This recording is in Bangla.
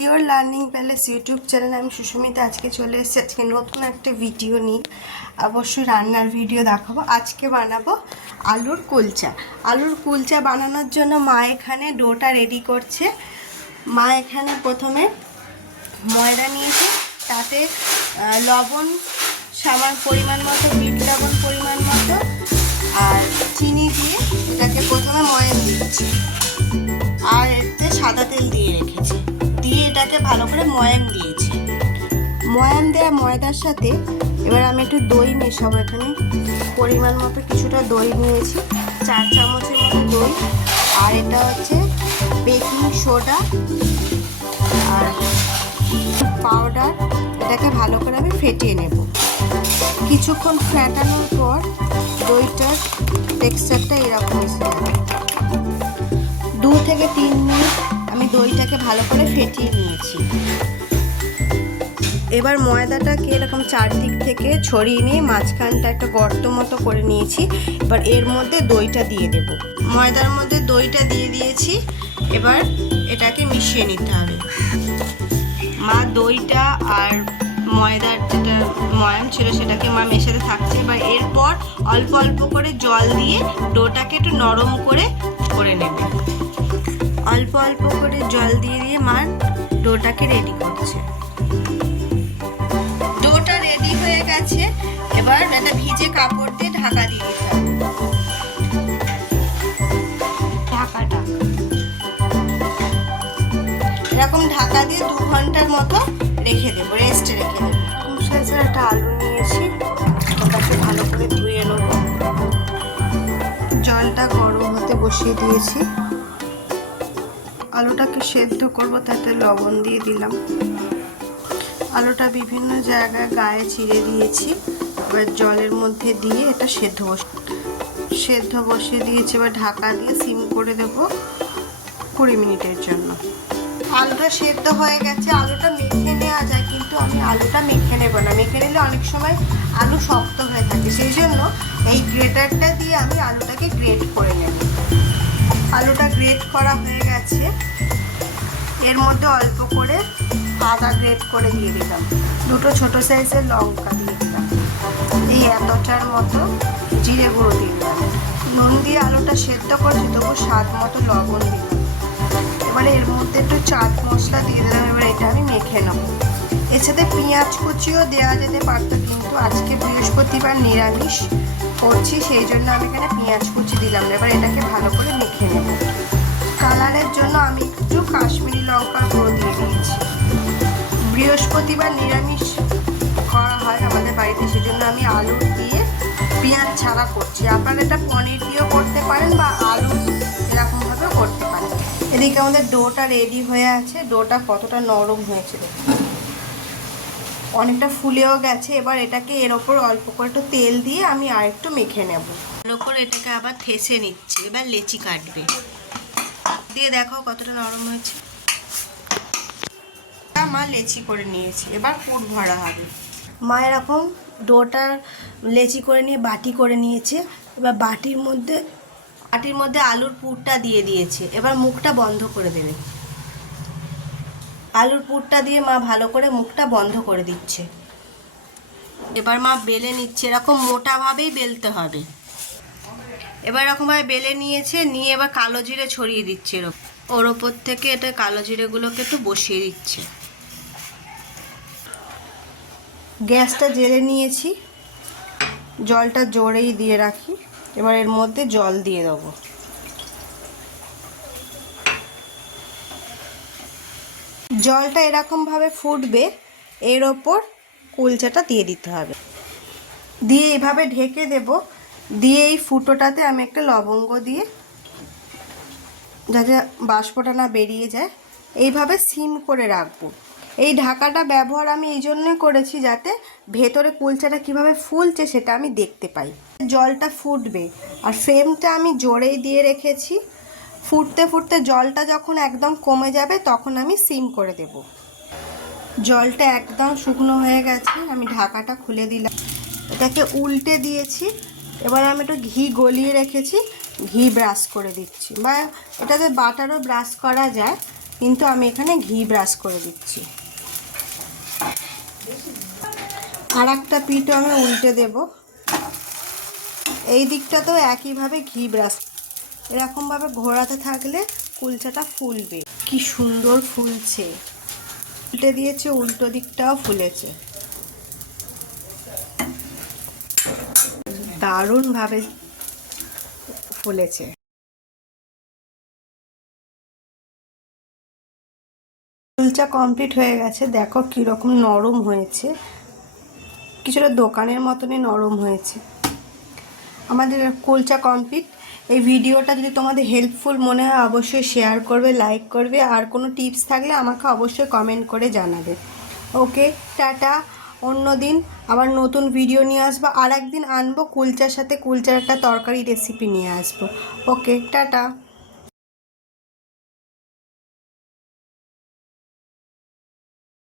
পিওর লার্নিং প্যালেস ইউটিউব চ্যানেলে আমি সুস্মিতা আজকে চলে এসেছি। আজকে নতুন একটা ভিডিও নিয়ে অবশ্যই রান্নার ভিডিও দেখাবো। আজকে বানাবো আলুর কুলচা। আলুর কুলচা বানানোর জন্য মা এখানে ডোটা রেডি করছে। মা এখানে প্রথমে ময়দা নিয়েছে, তাতে লবণ সামান্য পরিমাণ মতো, বিট লবণ পরিমাণ মতো আর চিনি দিয়ে এটাকে প্রথমে ময়ান দিচ্ছি, আর এতে সাদা তেল দিয়ে রেখেছি, দিয়ে এটাকে ভালো করে ময়ান দিয়েছি। ময়ান দেওয়া ময়দার সাথে এবার আমি একটু দই মেশাবো। এখানে পরিমাণ মতো কিছুটা দই নিয়েছি, 4 চামচের মতো দই, আর এটা হচ্ছে বেকিং সোডা আর পাউডার। এটাকে ভালো করে আমি ফেটিয়ে নেব। কিছুক্ষণ ফেটানোর পর দইটার টেক্সচারটা এরকম এসে যাবে। 2 থেকে 3 মিনিট আমি দইটাকে ভালো করে ফেটিয়ে নিয়েছি। এবার ময়দাটাকে এরকম চারদিক থেকে ছড়িয়ে নিয়ে মাঝখানটা একটা গর্ত মতো করে নিয়েছি। এবার এর মধ্যে দইটা দিয়ে দেব। ময়দার মধ্যে দইটা দিয়ে দিয়েছি। এবার এটাকে মিশিয়ে নিতে হবে। মা দইটা আর ময়দার যেটা ময়ান ছিল সেটাকে মা মেশাতে থাকছে। এবার এরপর অল্প অল্প করে জল দিয়ে ডোটাকে একটু নরম করে নেবে। অল্প অল্প করে জল দিয়ে দিয়ে মা ডোটাকে রেডি করছে। ডোটা রেডি হয়ে গেছে। এবার একটা ভিজে কাপড় দিয়ে ঢাকা দিয়ে দিতে হবে। ঢাকাটা এরকম ঢাকা দিয়ে 2 ঘন্টার মতো রেখে দেবো, রেস্টে রেখে দেবো। সাইজের একটা আলু নিয়েছি, ওটাকে ভালো করে ধুয়ে নেব। জলটা গরম হতে বসিয়ে দিয়েছি। আলুটাকে সেদ্ধ করব, তাতে লবণ দিয়ে দিলাম। আলুটা বিভিন্ন জায়গায় গায়ে চিড়ে দিয়েছি। এবার জলের মধ্যে দিয়ে এটা সেদ্ধ বসিয়ে দিয়েছি। এবার ঢাকা দিয়ে সিম করে দেব 20 মিনিটের জন্য। আলুটা সেদ্ধ হয়ে গেছে। আলুটা মেখে নেওয়া যায়, কিন্তু আমি আলুটা মেখে নেব না। মেখে নিলে অনেক সময় আলু শক্ত হয়ে থাকে, সেই জন্য এই গ্রেটারটা দিয়ে আমি আলুটাকে গ্রেট করে নেব। আলুটা গ্রেট করা হয়ে গেছে। এর মধ্যে অল্প করে আদা গ্রেট করে দিয়ে দিলাম। 2 ছোট সাইজের লঙ্কা দিয়ে দিলাম। এই এতটার মতো জিরে গুঁড়ো দিয়ে দিলাম। নুন দিয়ে আলুটা সেদ্ধ করেছি, তবু স্বাদ মতো লবণ দিলাম। এবারে এর মধ্যে একটু চাট মশলা দিয়ে দিলাম। এবার এটা আমি মেখে নেব। এর সাথে পেঁয়াজ কুচিও দেওয়া যেতে পারতো, কিন্তু আজকে বৃহস্পতিবার নিরামিষ করছি, সেই জন্য আমি এখানে পেঁয়াজ কুচি দিলাম না। এবার এটাকে ভালো করে মেখে নেব। কালারের জন্য আমি একটু কাশ্মীরি লঙ্কার গুঁড়ো দিয়ে দিয়েছি। বৃহস্পতিবার নিরামিষ করা হয় আমাদের বাড়িতে, সেজন্য আমি আলু দিয়ে পেঁয়াজ ছাড়া করছি। আপনারা এটা পনির দিয়েও করতে পারেন বা আলু এরকমভাবেও করতে পারেন। এদিকে আমাদের ডোটা রেডি হয়ে আছে। ডোটা কতটা নরম হয়েছে দেখুন, অনেকটা ফুলেও গেছে। এবার এটাকে এর ওপর অল্প করে একটু তেল দিয়ে আমি আর একটু মেখে নেব। ভালো করে এটাকে আবার ঠেসে নিচ্ছি। এবার লেচি কাটবে, দিয়ে দেখো কতটা নরম হয়েছে। মা লেচি করে নিয়েছি। এবার পুর ভরা হবে। মা এরকম ডোটা লেচি করে নিয়ে বাটি করে নিয়েছে। এবার বাটির মধ্যে আলুর পুরটা দিয়ে দিয়েছে। এবার মুখটা বন্ধ করে দেবে। আলুর পুরটা দিয়ে মা ভালো করে মুখটা বন্ধ করে দিচ্ছে। এবার মা বেলে নিচ্ছে। এরকম মোটাভাবেই বেলতে হবে। এবার এরকমভাবে বেলে নিয়েছে, নিয়ে এবার কালো জিরে ছড়িয়ে দিচ্ছে ওর ওপর থেকে। এটা কালো জিরেগুলোকে একটু বসিয়ে দিচ্ছে। গ্যাসটা জ্বেলে নিয়েছি, জলটা জোরেই দিয়ে রাখি। এবার এর মধ্যে জল দিয়ে দেবো। জলটা এরকমভাবে ফুটবে, এর ওপর কুলচাটা দিয়ে দিতে হবে। দিয়ে এইভাবে ঢেকে দেব। দিয়ে এই ফুটোটাতে আমি একটা লবঙ্গ দিয়ে, যাতে বাষ্পটা না বেরিয়ে যায়, এইভাবে সিম করে রাখবো। এই ঢাকাটা ব্যবহার আমি এই জন্যই করেছি, যাতে ভেতরে কুলচাটা কিভাবে ফুলছে সেটা আমি দেখতে পাই। জলটা ফুটবে, আর ফ্লেমটা আমি জোরেই দিয়ে রেখেছি। ফুটতে ফুটতে জলটা যখন একদম কমে যাবে, তখন আমি সিম করে দেব। জলটা একদম শুকনো হয়ে গেছে, আমি ঢাকাটা খুলে দিলাম। এটাকে উল্টে দিয়েছি। এবার আমি একটু ঘি গলিয়ে রেখেছি, ঘি ব্রাশ করে দিচ্ছি, বা এটাতে বাটারও ব্রাশ করা যায়। কিন্তু আমি এখানে ঘি ব্রাশ করে দিচ্ছি। আর একটা পিঠও আমি উল্টে দেব। এই দিকটাতেও একইভাবে ঘি ব্রাশ, এরকমভাবে ঘোরাতে থাকলে কুলচাটা ফুলবে। কি সুন্দর ফুলছে, উল্টে দিয়েছে, উল্টো দিকটাও ফুলেছে, দারুণভাবে ফুলেছে। কুলচা কমপ্লিট হয়ে গেছে, দেখো কীরকম নরম হয়েছে, কিছুটা দোকানের মতনই নরম হয়েছে। আমাদের কুলচা কমপ্লিট। এই ভিডিওটা যদি তোমাদের হেল্পফুল মনে হয় অবশ্যই শেয়ার করবে, লাইক করবে, আর কোনো টিপস থাকলে আমাকে অবশ্যই কমেন্ট করে জানাবে। ওকে, টাটা। অন্য দিন আবার নতুন ভিডিও নিয়ে আসবো, আর একদিন আনবো কুলচার সাথে কুলচার একটা তরকারি রেসিপি নিয়ে আসবো। ওকে, টাটা।